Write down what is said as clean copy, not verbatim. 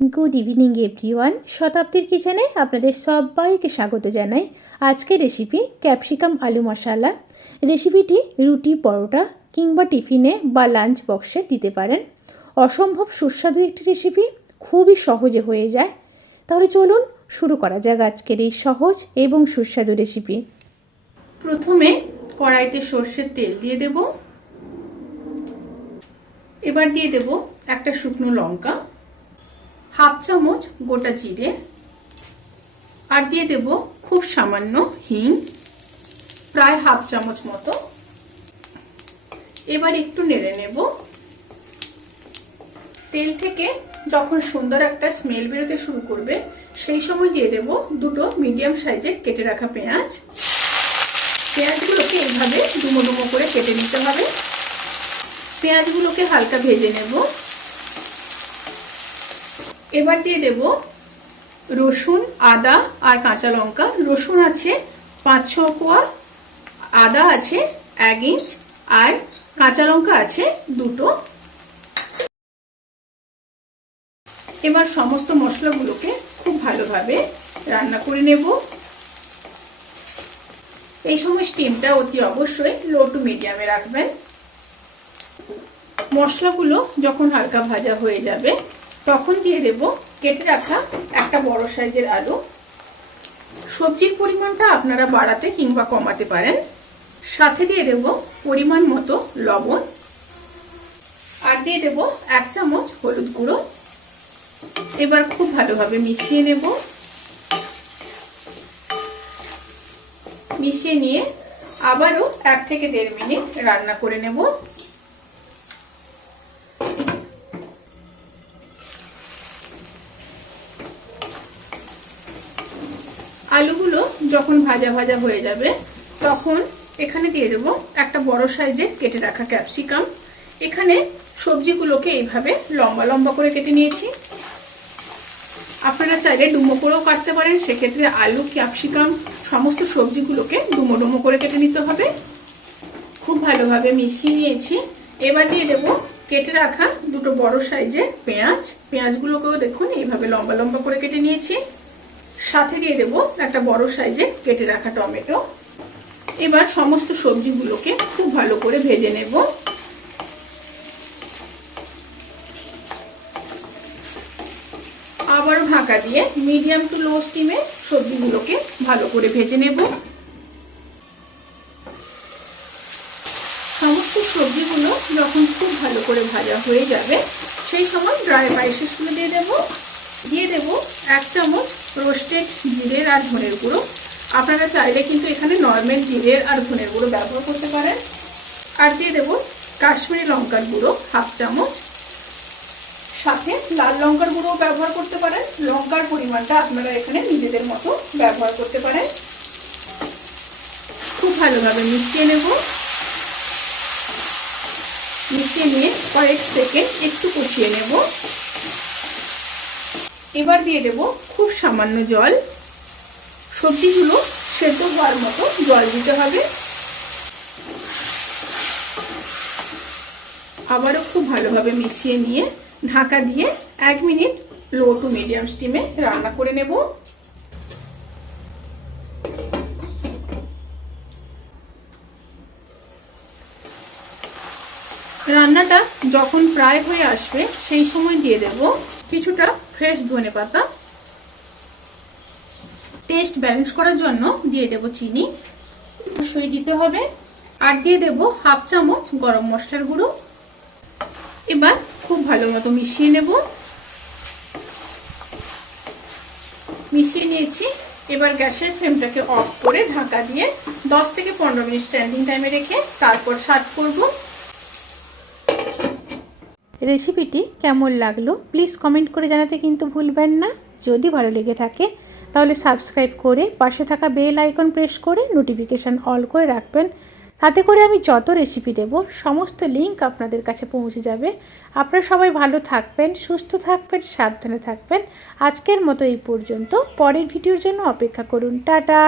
Good evening everyone. শতাব্দীর কিচেনে আপনাদের সবাইকে স্বাগত জানাই। আজকের রেসিপি ক্যাপসিকাম আলু মশলা। রেসিপিটি রুটি, পরোটা কিংবা টিফিনে বা লাঞ্চ বক্সে দিতে পারেন। অসম্ভব সুস্বাদু একটি রেসিপি, খুবই সহজে হয়ে যায়। তাহলে চলুন শুরু করা যাক আজকের এই সহজ এবং সুস্বাদু রেসিপি। প্রথমে কড়াইতে সর্ষের তেল দিয়ে দেব। এবার দিয়ে দেব একটা শুকনো লঙ্কা, হাফ চামচ গোটা জিরে, আর দিয়ে দেব খুব সামান্য হিং, প্রায় হাফ চামচ মতো। এবার একটু নেড়ে নেব। তেল থেকে যখন সুন্দর একটা স্মেল বেরোতে শুরু করবে, সেই সময় দিয়ে দেব দুটো মিডিয়াম সাইজের কেটে রাখা পেঁয়াজ। পেঁয়াজগুলোকে এইভাবে ডুমো ডুমো করে কেটে নিতে হবে। পেঁয়াজগুলোকে হালকা ভেজে নেব। এবার দিয়ে দেব রসুন, আদা আর কাঁচা লঙ্কা। রসুন আছে 5-6 কোয়া, আদা আছে 1 ইঞ্চ, আর কাঁচা লঙ্কা আছে 2টো। এবার সমস্ত মশলাগুলোকে খুব ভালোভাবে রান্না করে নেব। এই সময় স্টিমটা অতি অবশ্যই লো টু মিডিয়ামে রাখবেন। মশলাগুলো যখন হালকা ভাজা হয়ে যাবে, তখন দিয়ে দেব কেটে রাখা একটা বড় সাইজের আলু। সবজির পরিমাণটা আপনারা বাড়াতে কিংবা কমাতে পারেন। সাথে দিয়ে দেব পরিমাণ মতো লবণ, আর দিয়ে দেব 1 চামচ হলুদ গুঁড়ো। এবার খুব ভালোভাবে মিশিয়ে নেব। মিশিয়ে নিয়ে আবারও 1 থেকে 1.5 মিনিট রান্না করে নেব। আলুগুলো যখন ভাজা ভাজা হয়ে যাবে, তখন এখানে দিয়ে দেব একটা বড় সাইজের কেটে রাখা ক্যাপসিকাম। এখানে সবজিগুলোকে এইভাবে লম্বা লম্বা করে কেটে নিয়েছি। আপনারা চাইলে ডুমো করেও কাটতে পারেন। সেক্ষেত্রে আলু, ক্যাপসিকাম সমস্ত সবজিগুলোকে ডুমো ডুমো করে কেটে নিতে হবে। খুব ভালোভাবে মিশিয়ে নিয়েছি। এবার দিয়ে দেব কেটে রাখা দুটো বড় সাইজের পেঁয়াজ। পেঁয়াজগুলোকেও দেখুন এইভাবে লম্বা লম্বা করে কেটে নিয়েছি। সাথে দিয়ে দেব একটা বড় সাইজে কেটে রাখা টমেটো। এবার সমস্ত সবজিগুলোকে খুব ভালো করে ভেজে নেব। আবারও ঢাকা দিয়ে মিডিয়াম টু লো স্টিমে সবজিগুলোকে ভালো করে ভেজে নেব। সমস্ত সবজিগুলো যখন খুব ভালো করে ভাজা হয়ে যাবে, সেই সময় ড্রাই স্পাইসেসগুলো দিয়ে দেব। দিয়ে দেব 1 চামচ রোস্টেড জিরের আর ধনের গুঁড়ো। আপনারা চাইলে কিন্তু এখানে নর্মাল জিরের আর ধনের গুঁড়ো ব্যবহার করতে পারেন। আর দিয়ে দেব কাশ্মীরি লঙ্কার গুঁড়ো হাফ চামচ। সাথে লাল লঙ্কার গুঁড়ো ব্যবহার করতে পারেন। লঙ্কার পরিমাণটা আপনারা এখানে নিজেদের মতো ব্যবহার করতে পারেন। খুব ভালোভাবে মিশিয়ে নেব। মিশিয়ে নিয়ে কয়েক সেকেন্ড একটু কষিয়ে নেব। এবার দিয়ে দেব খুব সামান্য জল। সবজিগুলো সেদ্ধ হওয়ার মতো জল দিতে হবে। আবারও খুব ভালোভাবে মিশিয়ে নিয়ে ঢাকা দিয়ে 1 মিনিট লো টু মিডিয়াম স্টিমে রান্না করে নেব। রান্নাটা যখন প্রায় হয়ে আসবে, সেই সময় দিয়ে দেব কিছুটা ফ্রেশ ধনেপাতা। টেস্ট ব্যালেন্স করার জন্য দিয়ে দেব চিনি, অবশ্যই দিতে হবে। আর দিয়ে দেব হাফ চামচ গরম মশলার গুঁড়ো। এবার খুব ভালো মতো মিশিয়ে নেব। মিশিয়ে নিয়েছি। এবার গ্যাসের ফ্লেমটাকে অফ করে ঢাকা দিয়ে 10 থেকে 15 মিনিট স্ট্যান্ডিং টাইমে রেখে তারপর সার্ভ করব। রেসিপিটি কেমন লাগলো প্লিজ কমেন্ট করে জানাতে কিন্তু ভুলবেন না। যদি ভালো লেগে থাকে তাহলে সাবস্ক্রাইব করে পাশে থাকা বেল আইকন প্রেস করে নোটিফিকেশান অল করে রাখবেন। তাতে করে আমি যত রেসিপি দেব সমস্ত লিঙ্ক আপনাদের কাছে পৌঁছে যাবে। আপনারা সবাই ভালো থাকবেন, সুস্থ থাকবেন, সাবধানে থাকবেন। আজকের মতো এই পর্যন্ত। পরের ভিডিওর জন্য অপেক্ষা করুন। টাটা।